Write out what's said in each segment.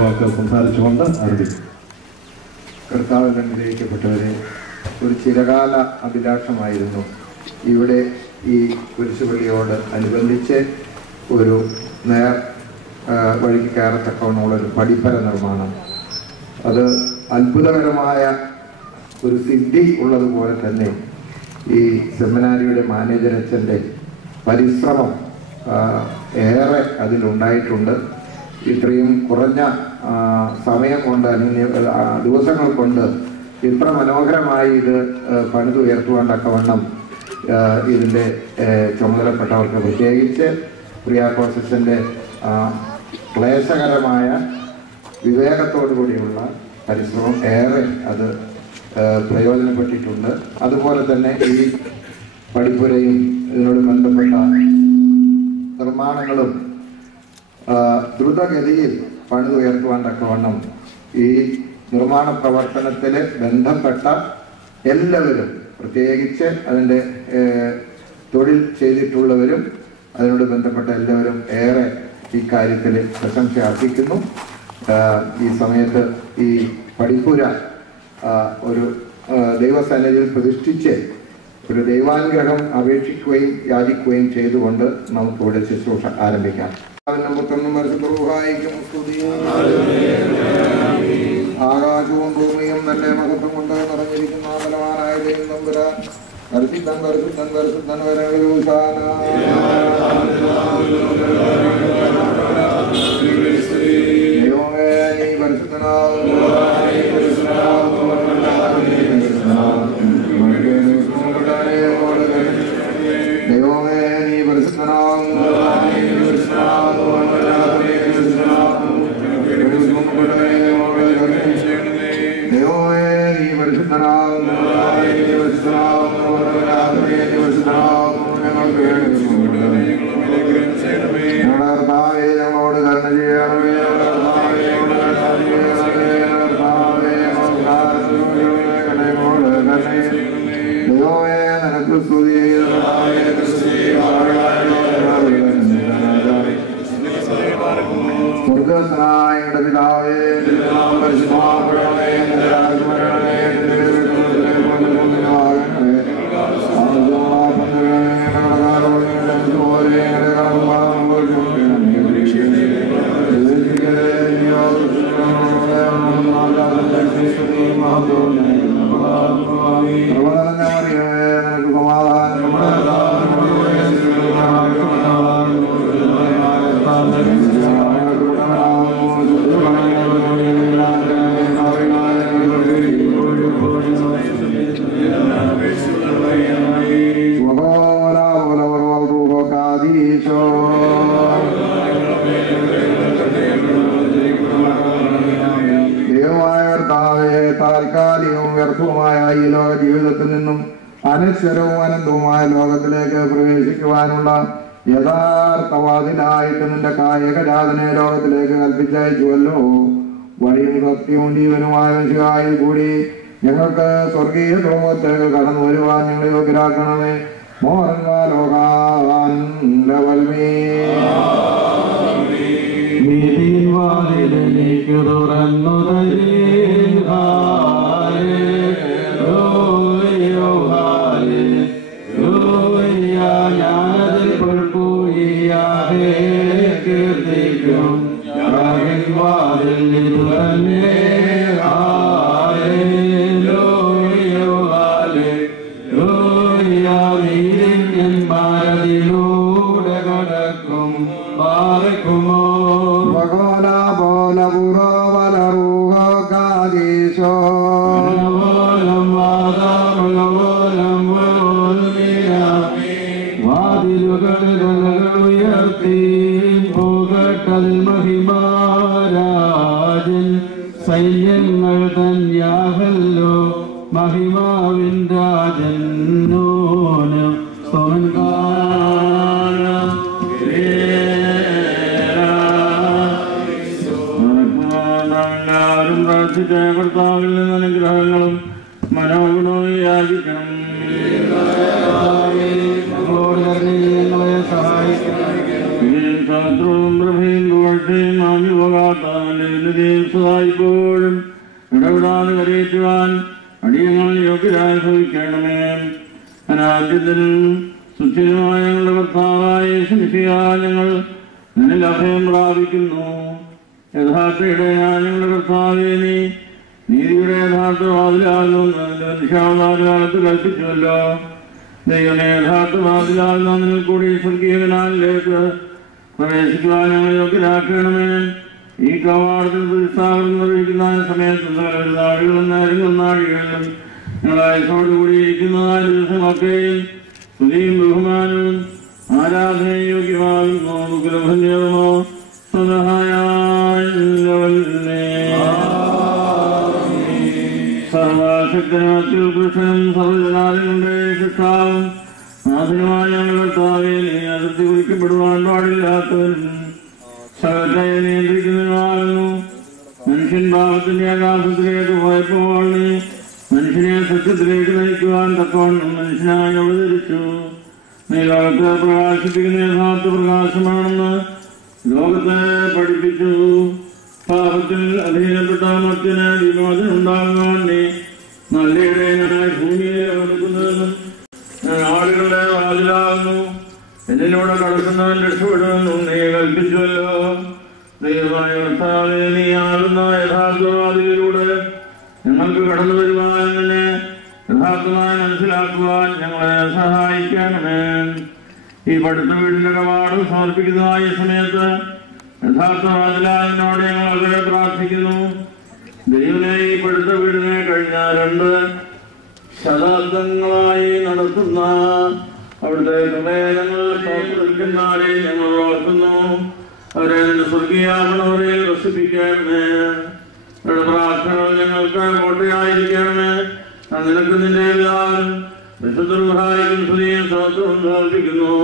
വാക്ക് സംസാരിച്ചുകൊണ്ട് ആരംഭിക്കും. കർത്താവിൽ അനുഗ്രഹിക്കപ്പെട്ടവരെ, ഒരു ചിരകാല അഭിലാഷമായിരുന്നു ഇവിടെ ഈ കുരിശുപള്ളിയോട് അനുബന്ധിച്ച് ഒരു നേർ വഴിക്ക് കയറത്തക്കവണ്ണമുള്ളൊരു പടിപ്പര നിർമ്മാണം. അത് അത്ഭുതകരമായ ഒരു സിദ്ധി ഉള്ളതുപോലെ തന്നെ ഈ സെമിനാരിയുടെ മാനേജരച്ഛൻ്റെ പരിശ്രമം ഏറെ അതിലുണ്ടായിട്ടുണ്ട്. ഇത്രയും കുറഞ്ഞ സമയം കൊണ്ട് ദിവസങ്ങൾ കൊണ്ട് ഇത്ര മനോഹരമായി ഇത് പണിതുയർത്തുവാൻ തക്കവണ്ണം ഇതിൻ്റെ ചുമതലപ്പെട്ടവർക്ക്, പ്രത്യേകിച്ച് പ്രിയാക്കോസസിൻ്റെ ക്ലേശകരമായ വിവേകത്തോടു കൂടിയുള്ള പരിശ്രമം ഏറെ അത് പ്രയോജനപ്പെട്ടിട്ടുണ്ട്. അതുപോലെ തന്നെ ഈ പടിപ്പുരയും ഇതിനോട് ബന്ധപ്പെട്ട നിർമ്മാണങ്ങളും ദ്രുതഗതിയിൽ പണിതുയർത്തുവാൻ തക്കവണ്ണം ഈ നിർമ്മാണ പ്രവർത്തനത്തിൽ ബന്ധപ്പെട്ട എല്ലാവരും, പ്രത്യേകിച്ച് അതിൻ്റെ തൊഴിൽ ചെയ്തിട്ടുള്ളവരും അതിനോട് ബന്ധപ്പെട്ട എല്ലാവരും ഏറെ ഈ കാര്യത്തിൽ പ്രശംസ അർപ്പിക്കുന്നു. ഈ സമയത്ത് ഈ പടിപ്പുര ഒരു ദൈവസന്നിധിയിൽ പ്രതിഷ്ഠിച്ച് ഒരു ദൈവാനുഗ്രഹം അപേക്ഷിക്കുകയും യാചിക്കുകയും ചെയ്തുകൊണ്ട് നമുക്കിവിടെ ശുശ്രൂഷ ആരംഭിക്കാം. ആകാശവും ഭൂമിയും തന്നെ മഹത്വം കൊണ്ട് നിറഞ്ഞിരിക്കുന്ന ബലവാനായ ദൈവം തമ്പുരാൻ പരിശുദ്ധൻ പരിശുദ്ധൻ പരിശുദ്ധൻ വരവിലൂസാന. ദൈവമേ, നീ പരിശുദ്ധനാകുന്നു. ദൈവമേ, നീ പരിശുദ്ധനാകുന്നു. ദൈവമേ, നീ പരിശുദ്ധനാകുന്നു. കർത്താവേ, ഞങ്ങളോട് കരുണ ചെയ്യണമേ. ദൈവമേ, നിനക്ക് സ്തുതി. സ്വർഗ്ഗസ്ഥനായ ഞങ്ങളുടെ പിതാവേ, പരിശുദ്ധമാക്കണമേ. താൽക്കാലികവും വ്യർത്ഥവുമായ ഈ ലോക ജീവിതത്തിൽ നിന്നും അനശ്വരവും അനന്തവുമായ ലോകത്തിലേക്ക് പ്രവേശിക്കുവാനുള്ള യഥാർത്ഥവാദിനായിട്ട് നിന്റെ കായകജാതനെ ലോകത്തിലേക്ക് കൽപ്പിച്ചയച്ചുവല്ലോ. വഴിയും സത്യവും ജീവനുമായ മനുഷ്യരായി കൂടി ഞങ്ങൾക്ക് സ്വർഗീയ ലോകത്തേക്ക് കടന്നു വരുവാൻ ഞങ്ങളെ യോഗ്യരാക്കണമേ. മോഹൻവാ ലോകാൻ ലവൽമേ. സൈന്യങ്ങൾ തന്യാഹല്ലോ മഹിമാവിൻ രാജന്നോനും എല്ലാവരും പ്രാർത്ഥിച്ച കർത്താവിൽ നിന്ന് അനുഗ്രഹങ്ങളും മനോഗുണവും യാചിക്കണം. ഞങ്ങളെ സഹായിക്കണം. പരിശുദ്ധനും സുസ്ഥിരമായ ഞങ്ങളുടെ കർത്താവായ യേശുമിശിഹായ ഞങ്ങൾ നിന്നിൽ അഭയം പ്രാപിക്കുന്നു. യഥാർത്ഥയുടെ ഞങ്ങളുടെ കർത്താവേ, നീ നീതിയുടെ യഥാർത്ഥ വാതിലാകുന്നു നിശാകാലത്ത് കൽപ്പിച്ചുവല്ലോ. ദൈവമേ, യഥാർത്ഥ വാതിലാകുന്നതിൽ കൂടി സ്വർഗീയനാളിലേക്ക് പ്രവേശിക്കുവാൻ ഞങ്ങൾ യോഗ്യരാക്കണമേ. ഈ കവാടത്തിൽ പുരുഷാകരം നിർവഹിക്കുന്ന സമയത്ത് നാടുകളും നേരങ്ങളും നാഴികളിലും ഞങ്ങളായസോടുകൂടിയിരിക്കുന്നതായ ദിവസമൊക്കെയും സ്തുതിയും ബഹുമാനവും ആരാധനയും യോഗ്യമാകുന്നു. മുകുലഭഞ്ജമോ സർവശക്തനും കൃഷ്ണനും സർവജനാദികളുടെ ശിക്ഷാവും നാഥനുമായ ഞങ്ങളുടെ കർത്താവേ, നീ അതിർത്തി കുറിക്കപ്പെടുവാൻ പാടില്ലാത്തവരും സകലത്തെ നിയന്ത്രിക്കുന്നതിനാകുന്നു. മനുഷ്യൻ പാപത്തിന്റെ ആകാശത്തിലേക്ക് പോയപ്പോൾ നീ മനുഷ്യനെ സത്യത്തിലേക്ക് നയിക്കുവാൻ തക്കവണ്ണം മനുഷ്യനായി അവതരിച്ചു. നീ ലോകത്തെ പ്രകാശിപ്പിക്കുന്ന യഥാർത്ഥ പ്രകാശമാണെന്ന് ലോകത്തെ പഠിപ്പിച്ചു. പാപത്തിൽ അധീനപ്പെട്ട മറ്റന് വിമോചനം ഉണ്ടാകുവാൻ നീ നല്ല ഇടയനായി ഭൂമിയെ അവതരിക്കുന്നതെന്നും ആളുകളുടെ വാതിലാകുന്നു. എന്നിലൂടെ കടക്കുന്നവൻ രക്ഷപ്പെടുമെന്നും നീ കൽപ്പിച്ചുവല്ലോ. ദൈവമായ കർത്താവേ, നീ ആളുന്ന യഥാർത്ഥവാദിയിലൂടെ ഞങ്ങൾക്ക് കടന്നു വരുവാൻ തന്നെ യഥാർത്ഥമായി മനസ്സിലാക്കുവാൻ ഞങ്ങളെ സഹായിക്കണമേ. ഈ പഠിത്ത വീടിന്റെ കവാടം സമർപ്പിക്കുന്നതായ സമയത്ത് യഥാർത്ഥവാദിലായതിനോട് ഞങ്ങൾ അവരെ പ്രാർത്ഥിക്കുന്നു. ദൈവനെ ഈ പഠിത്ത വീടിനെ കഴിഞ്ഞ 2 ശതാബ്ദങ്ങളായി നടത്തുന്ന അവിടുത്തെ ഹൃദയങ്ങൾ സ്വാതന്ത്ര്യന്മാരെ ഞങ്ങൾ ഓർക്കുന്നു. അവരെ സ്വർഗീയാമണവരെ വസിപ്പിക്കണമേ. അവരുടെ പ്രാർത്ഥനകൾ ഞങ്ങൾക്ക് കോട്ടയായിരിക്കണമേ. നിനക്ക് നിന്റെ എല്ലാവരും വിശുദ്ധർഹായും സ്തുതിയും സ്തോത്രവും സമർപ്പിക്കുന്നു.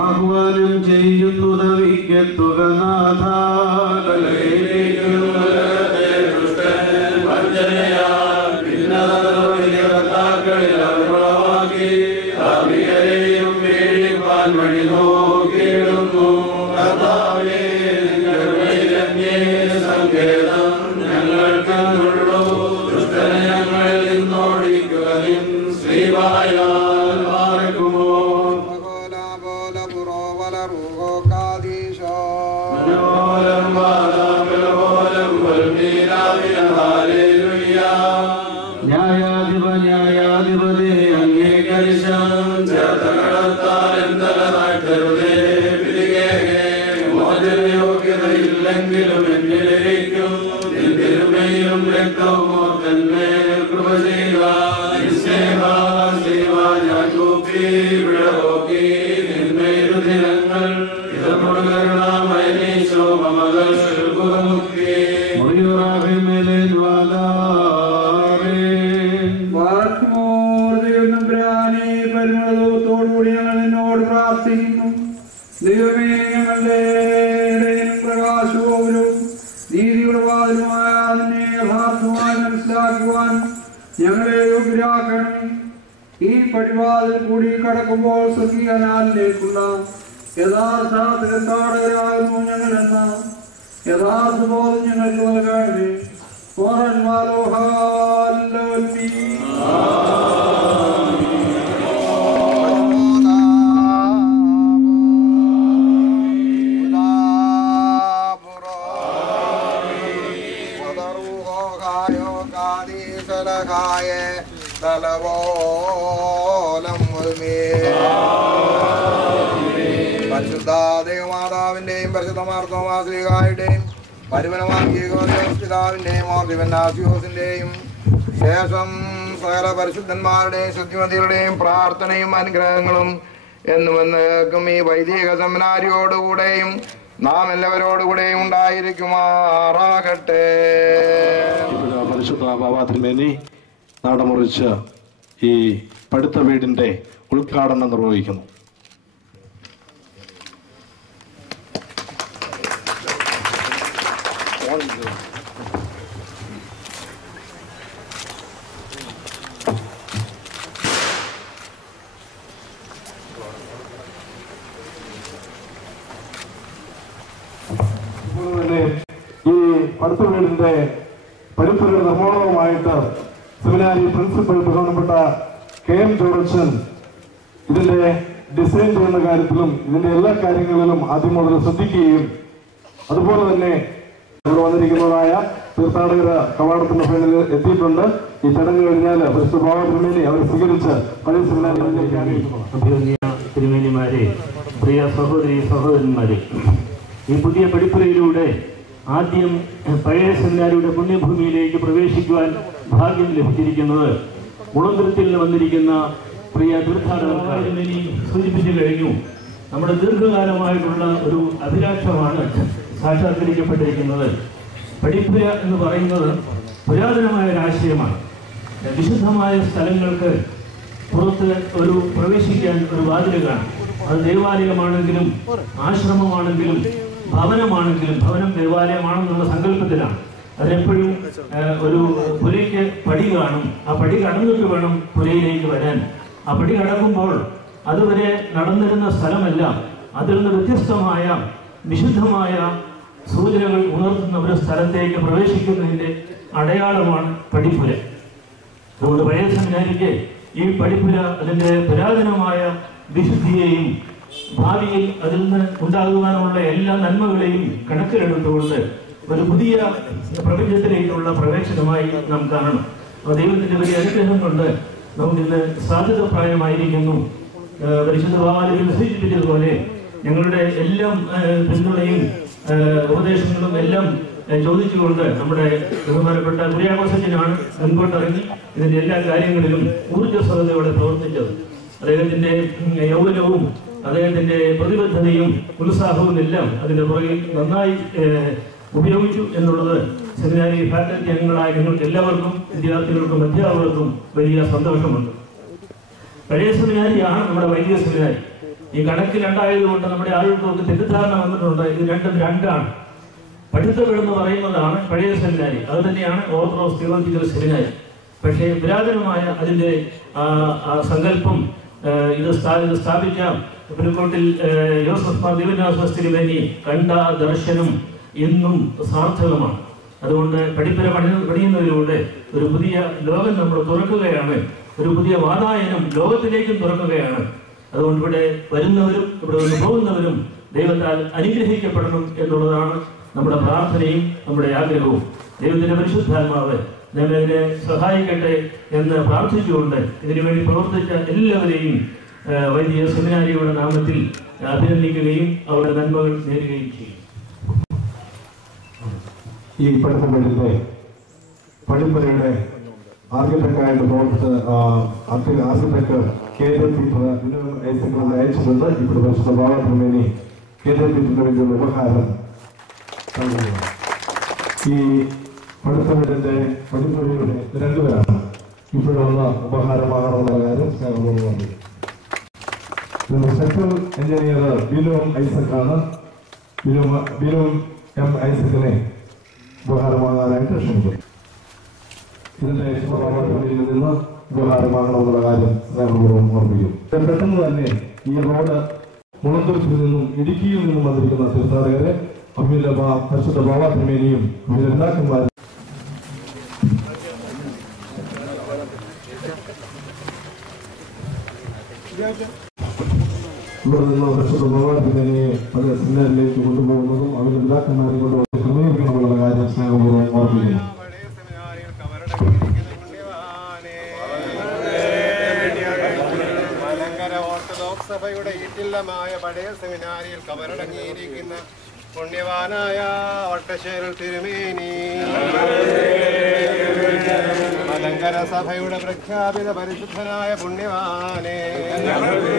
ആഹ്വാനം ചെയ്യുന്നു നവിക്കെത്തുക നാഥ. വഴി നോക്കിയിടുന്നു സങ്കേതം ഞങ്ങൾക്കുള്ളൂ. ദുഷ്ടനെ ഞങ്ങൾ നിന്നോടിക്കുക നിൻ ശ്രീവായാൽ മാർക്കുമോ. ന്യായാധിപതേ അംഗീകരിച്ചാൽ യോഗ്യതയില്ലെങ്കിലും എന്നിലിരിക്കും. തിരുമയും രക്തവുമോ തന്നെ കൃപ ചെയ്യുക. ഞാൻ കൂപ്പി വിടവോക്കി നിന്മേരുദിനങ്ങൾ ഇതമുടകരുണാമയനീശോ മമകൾ മുക്തി പരിമളത്തോടുകൂടി ഞങ്ങൾ നിന്നോട് പ്രാർത്ഥിക്കുന്നു. ദൈവമേ, ഞങ്ങളുടെ പ്രകാശവും നീതിയുടെ വാതിലുമായ അതിനെ യഥാർത്ഥമായി മനസ്സിലാക്കുവാൻ ഞങ്ങളെ യോഗ്യരാക്കണം. ഈ പടിവാതിൽ കൂടി കടക്കുമ്പോൾ സ്വർഗീയനാലിലേക്കുള്ള യഥാർത്ഥ തീർത്ഥാടകരാകുന്നു ഞങ്ങളെന്ന യഥാർത്ഥ ബോധം ഞങ്ങൾക്ക് നൽകണമേ. പരിശുദ്ധാദേവമാതാവിന്റെയും പരിശുദ്ധ മാർത്തോമാശ്രീകായുടെയും പരിമലമാക്കിയപിതാവിന്റെയും ഓർദിവന്നാസിയോസിന്റെയും ശേഷം സകല പരിശുദ്ധന്മാരുടെയും ശുദ്ധിമതികളുടെയും പ്രാർത്ഥനയും അനുഗ്രഹങ്ങളും എന്നുമെന്നേക്കും ഈ വൈദിക സെമിനാരിയോടുകൂടെയും നാം എല്ലാവരോടുകൂടെയും ഉണ്ടായിരിക്കുമാറാകട്ടെ. പരിശുദ്ധ ബാബാതിരുമേനി നടമുറിച്ച് ഈ പഠിത്ത വീടിന്റെ ഉദ്ഘാടനം നിർവഹിക്കുന്നു. പടുത്ത വീടിന്റെ പടിപ്പുര നിർമ്മാണവുമായിട്ട് സെമിനാരി പ്രിൻസിപ്പൽ ബഹുമാനപ്പെട്ട KM ജോർജൻ ഇതിന്റെ ഡിസൈൻ ചെയ്യുന്ന കാര്യത്തിലും ഇതിന്റെ എല്ലാ കാര്യങ്ങളിലും ആദ്യം മുതൽ ശ്രദ്ധിക്കുകയും അതുപോലെ തന്നെ ഇവിടെ വന്നിരിക്കുന്നതായ തീർത്ഥാടകർ കവാടത്തിന്റെ ഫ്രണ്ടിൽ എത്തിയിട്ടുണ്ട്. ഈ ചടങ്ങ് കഴിഞ്ഞാൽ പരിശുദ്ധ ബാബ തിരുമേനി അവരെ സ്വീകരിച്ച് പഴയ സെമിനാരികളിലേക്ക് അഭിനന്ദ തിരുമേനിമാരെ, പ്രിയ സഹോദരി സഹോദരന്മാരെ, ഈ പുതിയ പഠിപ്പുരയിലൂടെ ആദ്യം പഴയ സെമിനാരിയുടെ പുണ്യഭൂമിയിലേക്ക് പ്രവേശിക്കുവാൻ ഭാഗ്യം ലഭിച്ചിരിക്കുന്നത് മുളന്തുരുത്തിൽ നിന്ന് വന്നിരിക്കുന്ന പ്രിയ തീർത്ഥാടകർക്ക് സൂചിപ്പിച്ചു കഴിഞ്ഞു. നമ്മുടെ ദീർഘകാലമായിട്ടുള്ള ഒരു അഭിലാഷമാണ് സാക്ഷാത്കരിക്കപ്പെട്ടിരിക്കുന്നത്. പഠിപ്പുര എന്ന് പറയുന്നത് പുരാതനമായ ഒരു ആശയമാണ്. വിശുദ്ധമായ സ്ഥലങ്ങൾക്ക് പുറത്ത് ഒരു പ്രവേശിക്കാൻ ഒരു വാതിലുകളാണ്. അത് ദേവാലയമാണെങ്കിലും ആശ്രമമാണെങ്കിലും ഭവനമാണെങ്കിലും, ഭവനം ദേവാലയമാണെന്നുള്ള സങ്കല്പത്തിലാണ്. അതിനെപ്പോഴും ഒരു പുരയ്ക്ക് പടി കാണും. ആ പടി കടന്നിട്ട് വേണം പുരയിലേക്ക് വരാൻ. ആ പടി കടക്കുമ്പോൾ അതുവരെ നടന്നിരുന്ന സ്ഥലമെല്ലാം അതിൽ നിന്ന് വ്യത്യസ്തമായ വിശുദ്ധമായ സൂചനകൾ ഉണർത്തുന്ന ഒരു സ്ഥലത്തേക്ക് പ്രവേശിക്കുന്നതിൻ്റെ അടയാളമാണ് പഠിപ്പുര. അതുകൊണ്ട് പഴയ സെമിനാരിക്ക് ഈ പഠിപ്പുര അതിൻ്റെ പുരാതനമായ വിശുദ്ധിയെയും ഭാവിയിൽ അതിൽ നിന്ന് ഉണ്ടാകുവാനുള്ള എല്ലാ നന്മകളെയും കണക്കിലെടുത്തുകൊണ്ട് ഒരു പുതിയ പ്രപഞ്ചത്തിലേക്കുള്ള പ്രവേശനമായി നാം കാണണം. ദൈവത്തിന്റെ വലിയ അനുഗ്രഹം കൊണ്ട് നമുക്കിന്ന് സാധ്യതപ്രായമായിരിക്കുന്നു. പരിശുദ്ധ ബാബാലയിൽ സൂചിപ്പിച്ചതുപോലെ ഞങ്ങളുടെ എല്ലാം പിന്തുണയും ഉപദേശങ്ങളും എല്ലാം ചോദിച്ചുകൊണ്ട് നമ്മുടെ ബഹുമാനപ്പെട്ട കുര്യാക്കോസച്ചനാണ് മുൻപോട്ടിറങ്ങി ഇതിന്റെ എല്ലാ കാര്യങ്ങളിലും ഊർജ്ജസ്വലതയോടെ പ്രവർത്തിച്ചത്. അദ്ദേഹത്തിന്റെ യൗവനവും അദ്ദേഹത്തിന്റെ പ്രതിബദ്ധതയും ഉത്സാഹവും എല്ലാം അതിന്റെ പുറകിൽ നന്നായി ഉപയോഗിച്ചു എന്നുള്ളത് സെമിനാരി ഫാക്കൽറ്റി അംഗങ്ങളായ ഞങ്ങൾക്ക് എല്ലാവർക്കും, വിദ്യാർത്ഥികൾക്കും അധ്യാപകർക്കും വലിയ സന്തോഷമുണ്ട്. പഴയ സെമിനാരിയാണ് നമ്മുടെ വൈദിക സെമിനാരി. ഈ കണക്കിൽ രണ്ടായതുകൊണ്ട് നമ്മുടെ ആളുകൾക്ക് തെറ്റിദ്ധാരണ വന്നിട്ടുണ്ട്. ഇത് രണ്ടും രണ്ടാണ്. പഠിത്തമെന്ന് പറയുന്നതാണ് പഴയ സെമിനാരി, അത് തന്നെയാണ് ഓർത്തഡോക്സ് തിയോളജിക്കൽ സെമിനാരി. പക്ഷേ പുരാതനമായ അതിന്റെ സങ്കല്പം ഇത് സ്ഥാപിച്ച പുലിക്കോട്ടിൽ യോസഫ് മാർ ദിവനാസ് തിരുമേനി കണ്ട ദർശനം എന്നും സാർത്ഥകമാണ്. അതുകൊണ്ട് പഠിപ്പുര പണിയുന്നതിലൂടെ ഒരു പുതിയ ലോകം നമ്മൾ തുറക്കുകയാണ്, ഒരു പുതിയ വാതായനം ലോകത്തിലേക്കും തുറക്കുകയാണ്. അതുകൊണ്ട് ഇവിടെ വരുന്നവരും ഇവിടെ നിന്ന് പോകുന്നവരും ദൈവത്താൽ അനുഗ്രഹിക്കപ്പെടണം എന്നുള്ളതാണ് നമ്മുടെ പ്രാർത്ഥനയും നമ്മുടെ ആഗ്രഹവും. ദൈവത്തിന്റെ പരിശുദ്ധാത്മാവ് ഞങ്ങളെ സഹായിക്കട്ടെ എന്ന് പ്രാർത്ഥിച്ചുകൊണ്ട് ഇതിനുവേണ്ടി പ്രവർത്തിച്ച എല്ലാവരെയും വൈദിക സെമിനാരിയുടെ നാമത്തിൽ അഭിനന്ദിക്കുകയും അവരുടെ നന്മകൾ നേരുകയും ചെയ്യും. ഈ പഠിത്തത്തിന്റെ പഠിപ്പുരയുടെ ആർക്കിടെക്റ്റായിട്ട് പ്രവർത്തിച്ച ആർക്കിടെക്ട് KJ പീറ്റർ അയച്ചിട്ടുണ്ട്. ഇപ്പോൾ പരിശുദ്ധ ബാബ തിരുമേനി KJ പീറ്ററിന് വേണ്ടിയുള്ള ഉപഹാരം ഈ പഠിത്തത്തിന്റെ പഠിപ്പുരയുടെ രണ്ടുപേരാണ് ഇപ്പോഴൊന്ന് ഉപഹാരമാകണമെന്നുള്ള കാര്യം സ്നേഹപൂർവ്വം. സെൻട്രൽ എഞ്ചിനീയർ ബിനോം ഐസക്കാണ്. ബിനോം M. ഐസക്കിനെ ഉപഹാരമാകാനായിട്ട് ക്ഷണിക്കും. ഇതിന്റെ നിന്ന് ഉപകാരമാകണമെന്നുള്ള കാര്യം സ്നേഹപൂർവ്വം ഓർമ്മിക്കും. പെട്ടെന്ന് തന്നെ ഈ റോഡ് മുളന്തുരുത്തിൽ നിന്നും ഇടുക്കിയിൽ നിന്നും വന്നിരിക്കുന്ന തീർത്ഥാടകരെ പരിശുദ്ധ ബാബ തിരുമേനിയും നേതാക്കന്മാരും ഇവിടെ നിന്ന് പരിശുദ്ധ ബാബ തിരുമേനിയെ പല സെമിനാരിലേക്ക് കൊണ്ടുപോകുന്നതും അവരുടെ നേതാക്കന്മാരെ കൊണ്ടുപോയി ക്രമീകരിക്കണമെന്നുള്ള കാര്യം സ്നേഹപൂർവ്വം ഓർമ്മിക്കുന്നു. ഓർത്തഡോക്സ് സഭയുടെ ഈറ്റില്ലമായ പഴയ സെമിനാരിയിൽ കബറടങ്ങിയിരിക്കുന്ന പുണ്യവാനായ വട്ടശ്ശേരിൽ തിരുമേനി, മലങ്കര സഭയുടെ പ്രഖ്യാപിത പരിശുദ്ധനായ പുണ്യവാനെ, ഞങ്ങൾക്ക്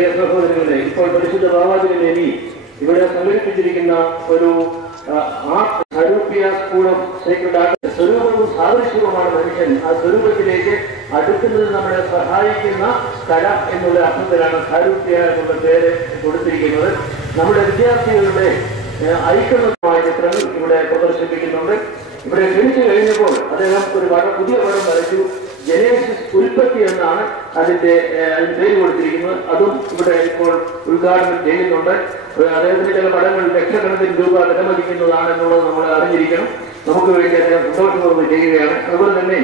പ്രിയ സഹോദരങ്ങളെ, ഇപ്പോൾ പരിശുദ്ധ ബാവാതിരുമേനി ഇവിടെ സംഘടിപ്പിച്ചിരിക്കുന്ന ഒരു ഹരൂപ്യ സ്കൂൾ ഓഫ് സേക്രഡ് ആർട്ട് സ്വരൂപവും സാദൃശ്യവുമാണ് മനുഷ്യൻ. ആ സ്വരൂപത്തിലേക്ക് അടുക്കുന്നതിന് നമ്മളെ സഹായിക്കുന്ന സ്ഥലം എന്നുള്ള അർത്ഥത്തിലാണ് ഹരൂപ്യ എന്നുള്ള പേര് കൊടുത്തിരിക്കുന്നത്. നമ്മുടെ വിദ്യാർത്ഥികളുടെ ഐക്കണമായ ചിത്രങ്ങൾ ഇവിടെ പ്രദർശിപ്പിക്കുന്നുണ്ട്. ഇവിടെ ക്ഷണിച്ചു കഴിഞ്ഞപ്പോൾ അദ്ദേഹം ഒരു പുതിയ പടം വരച്ചു. ജനേസിസ് ഉൽപ്പത്തി എന്നാണ് അതിന് പേര് കൊടുത്തിരിക്കുന്നത്. അതും ഇവിടെ ഇപ്പോൾ ഉദ്ഘാടനം ചെയ്യുന്നുണ്ട്. അദ്ദേഹത്തിന്റെ ചില പടങ്ങൾ ലക്ഷക്കണക്കിന് രൂപ വിലമതിക്കുന്നതാണ് എന്നുള്ളത് നമ്മൾ അറിഞ്ഞിരിക്കണം. നമുക്ക് വേണ്ടി അദ്ദേഹം സന്തോഷപൂർവ്വം ചെയ്യുകയാണ്. അതുപോലെ തന്നെ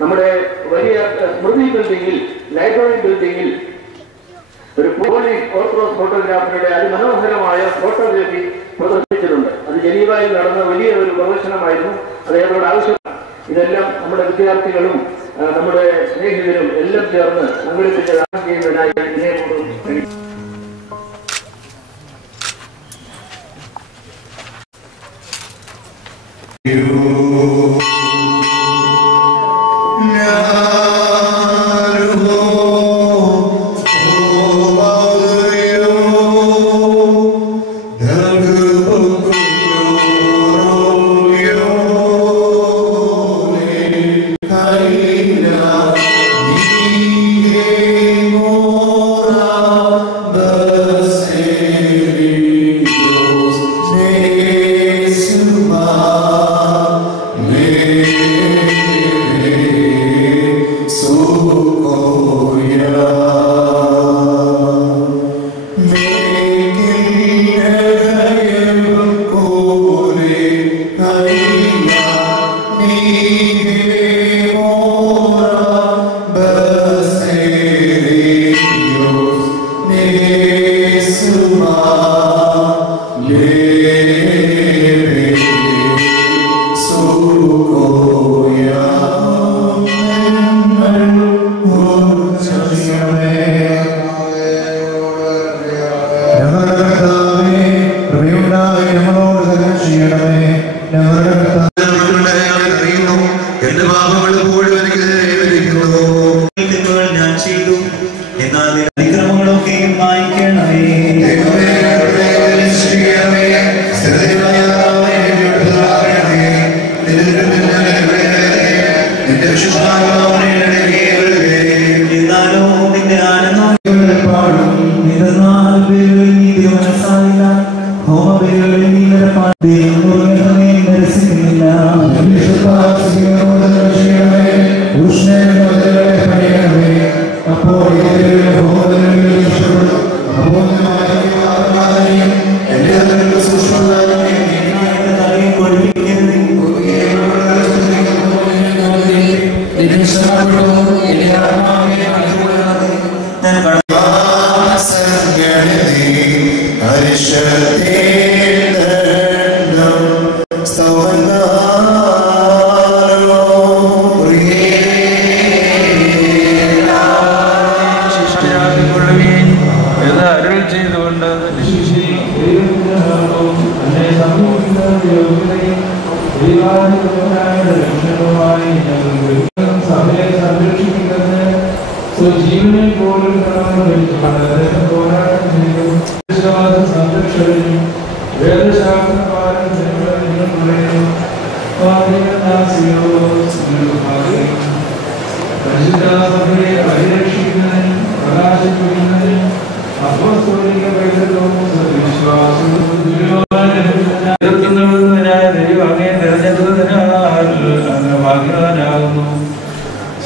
നമ്മുടെ വലിയ സ്മൃതി ബിൽഡിംഗിൽ, ലൈബ്രറി ബിൽഡിംഗിൽ ഒരു പോളിഷ് ഓർത്തഡോക്സ് ഫോട്ടോഗ്രാഫറുടെ അതിമനോഹരമായ ഫോട്ടോഗ്രാഫി പ്രദർശിപ്പിച്ചിട്ടുണ്ട്. അത് ജനീവയിൽ നടന്ന വലിയ ഒരു പ്രദർശനമായിരുന്നു. അദ്ദേഹത്തോട് ആവശ്യമാണ്. ഇതെല്ലാം നമ്മുടെ വിദ്യാർത്ഥികളും നമ്മുടെ സ്നേഹിതരും എല്ലാം ചേർന്ന് സംഘടിപ്പിച്ച് ദാനം ചെയ്യുന്നതിനായി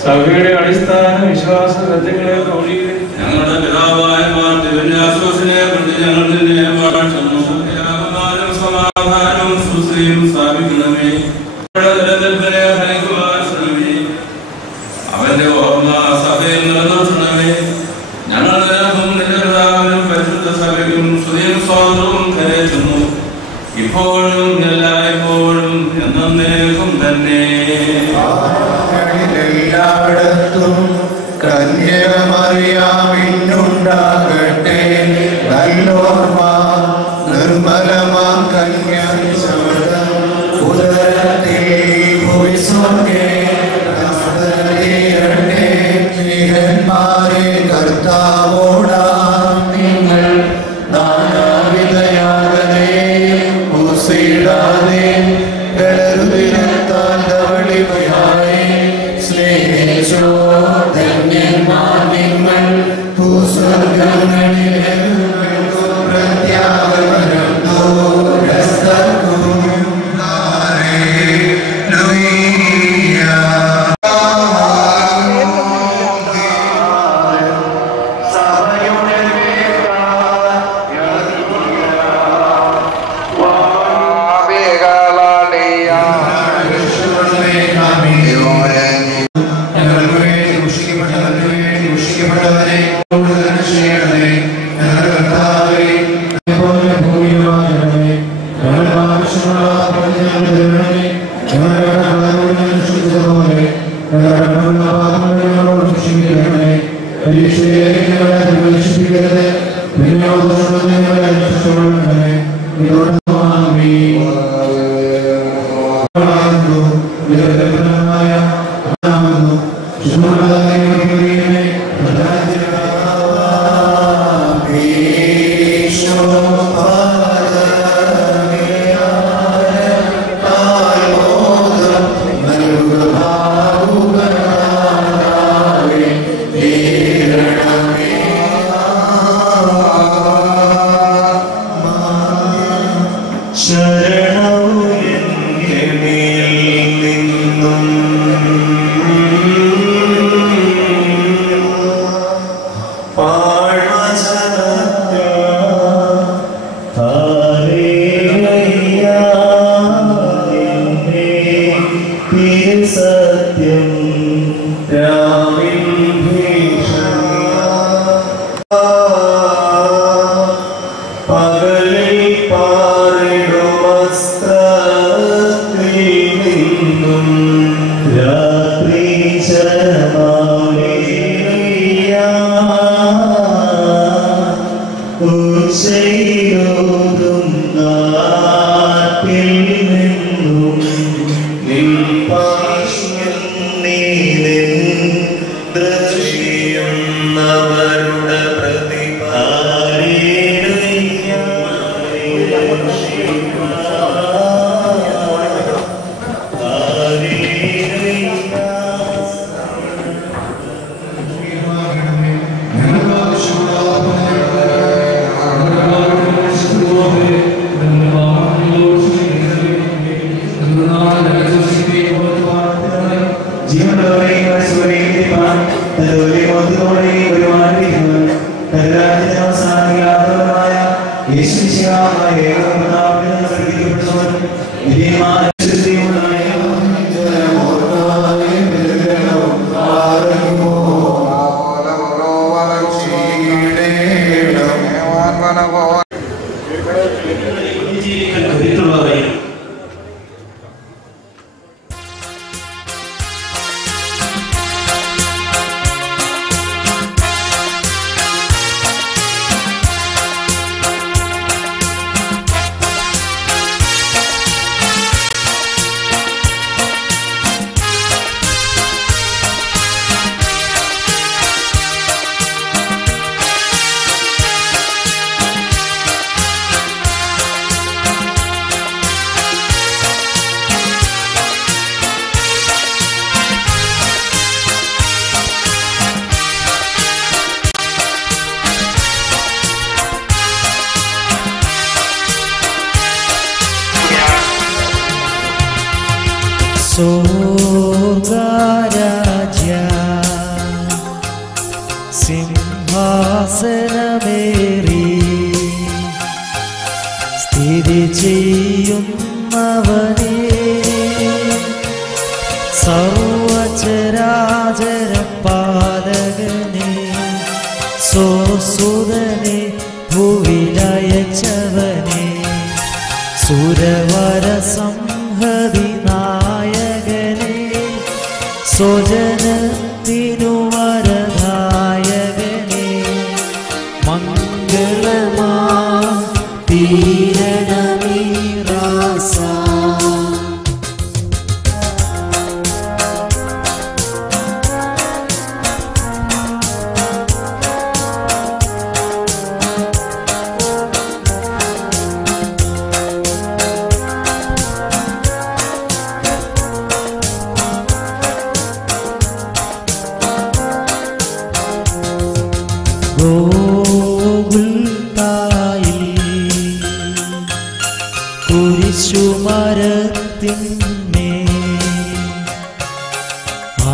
സഭയുടെ അടിസ്ഥാന വിശ്വാസ തത്വങ്ങളെ ഞങ്ങളുടെ പിതാവായ മാർത്തിനെ കൊണ്ട് ഞങ്ങൾ നിന്നെ വാഴ്ത്തുന്നു. സമാധാനവും സുസ്ഥിതിയും സ്ഥാപിക്കണമേ. അവന്റെ ഓർമ്മ സഭയിൽ നിലനിർത്തണമേ. ഞങ്ങൾ നിന്റെ പിതാവിനും പരിശുദ്ധ സഭയ്ക്കും സ്തുതിയും സ്വാതന്ത്ര്യവും കരയറ്റുന്നു, ഇപ്പോഴും എല്ലായ്പ്പോഴും എന്നേക്കും തന്നെ. എല്ലായിടത്തും കന്യകമറിയ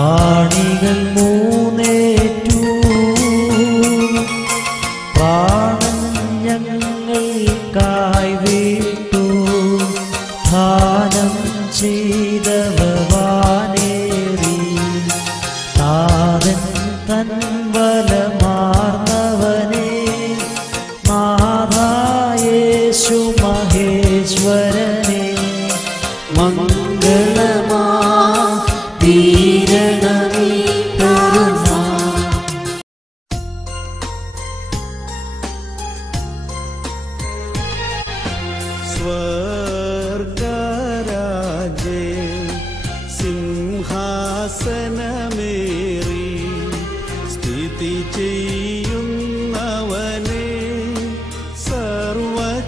ആണികൾ മൂന്നേറ്റു പ്രാണൻ ഞങ്ങൾക്കായി വിട്ടു ദാനം ചെയ്തവാനേറി താതൻ തൻ വലമാർന്നവനെ നാഥായേശു മഹേശ്വരനെ മംഗളമാ തീരണമീ കരുണ. സ്വർഗരാജേ സിംഹാസനമേറി സ്ഥിതി ചെയ്യുന്നവനെ സർവചരാചര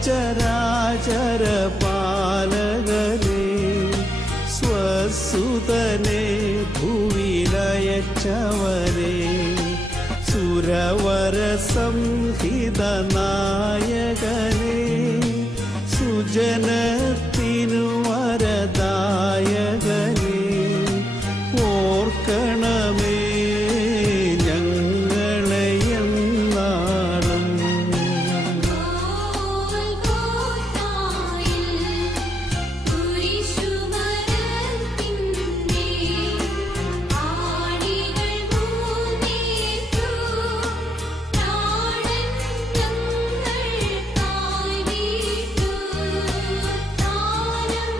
പാലകനെ സ്വസുതനെ ഭൂവിലയച്ചവനെ സുരവര സംഹിത നായകനെ സുജനത്തിനു വരദായകനെ ഓർക്കണമേ ഞങ്ങളെ എന്നാളും. ും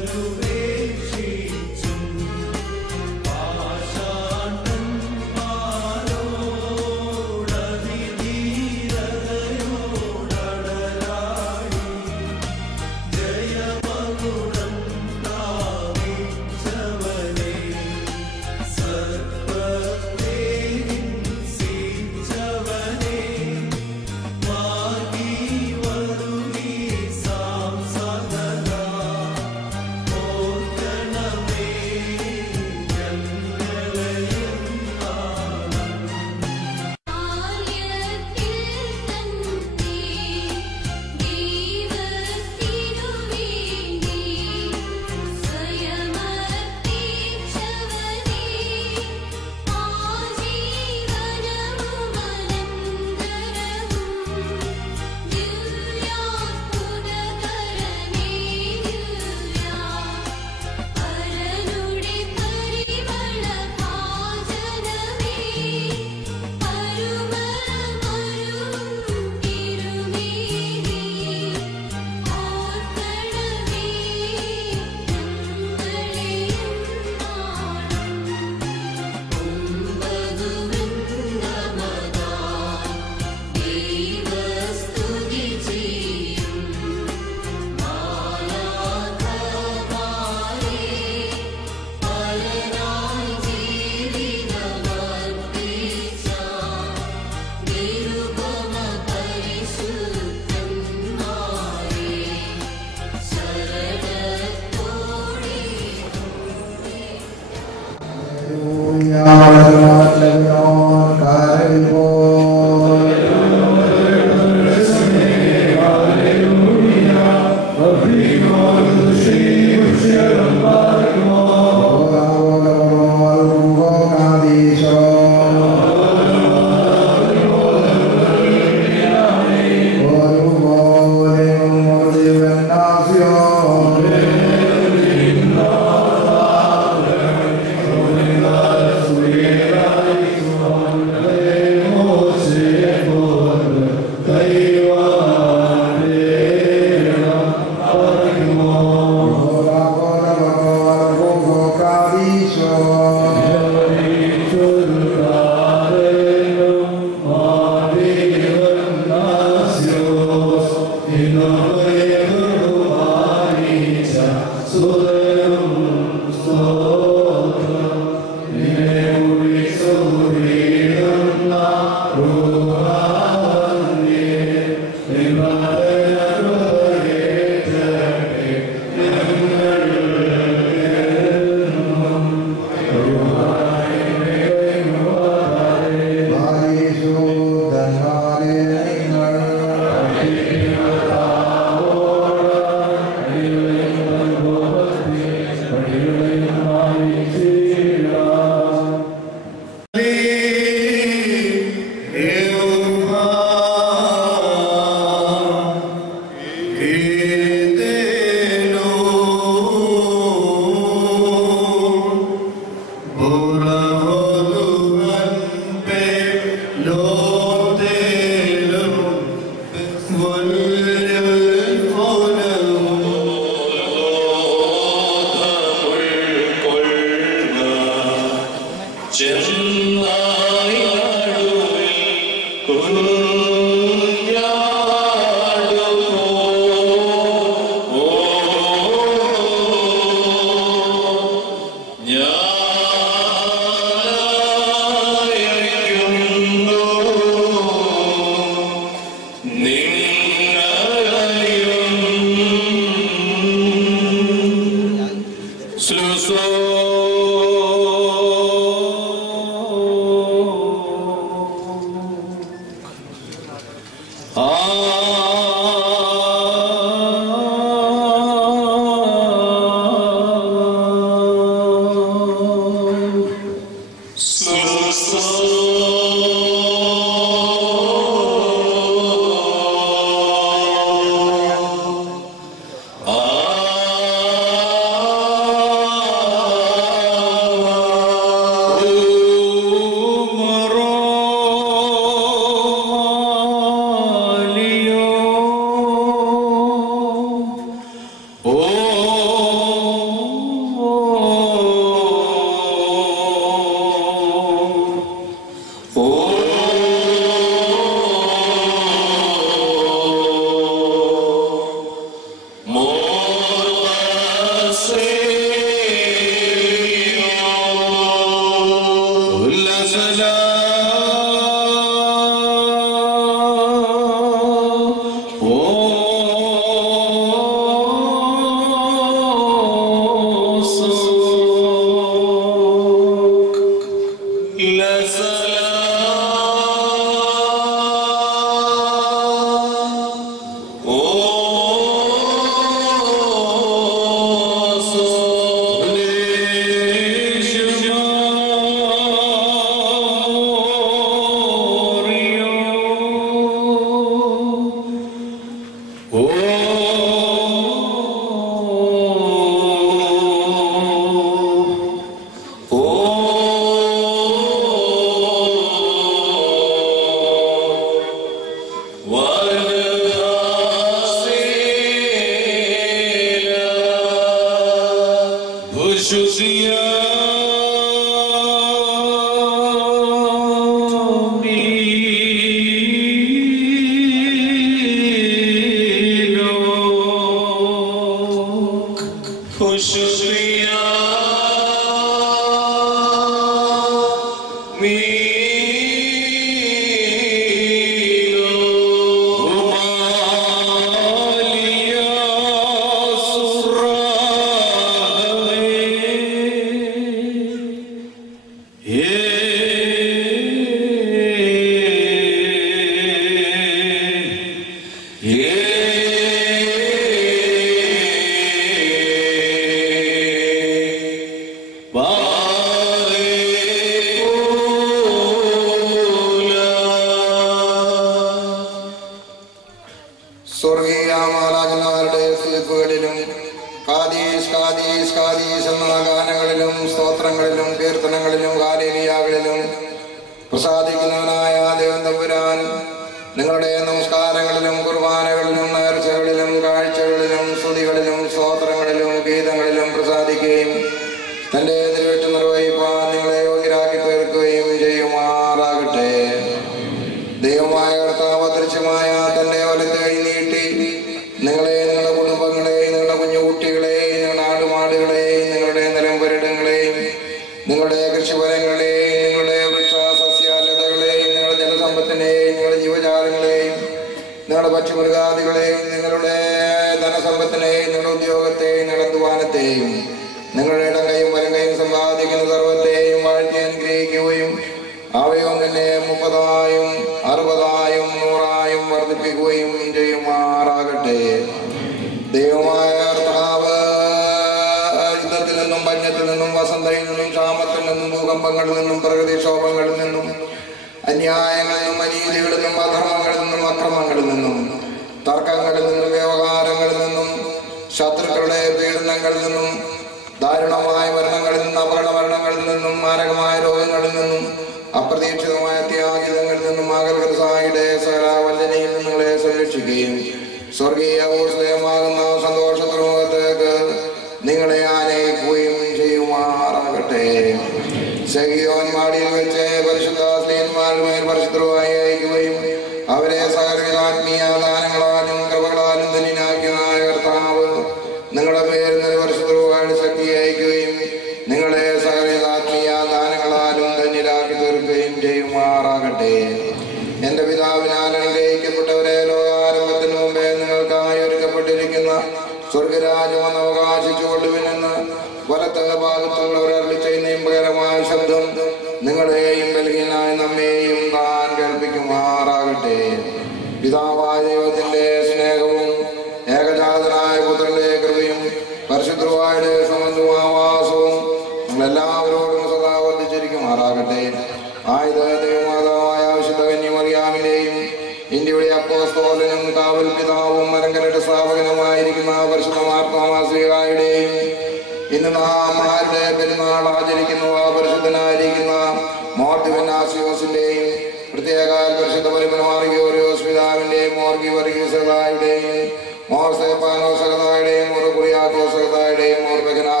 മോർസേപ്പാനോ സഹതായുടെയും ഒരു കുറിയ തോസകതായുടെയും ഓർമ്മകനായ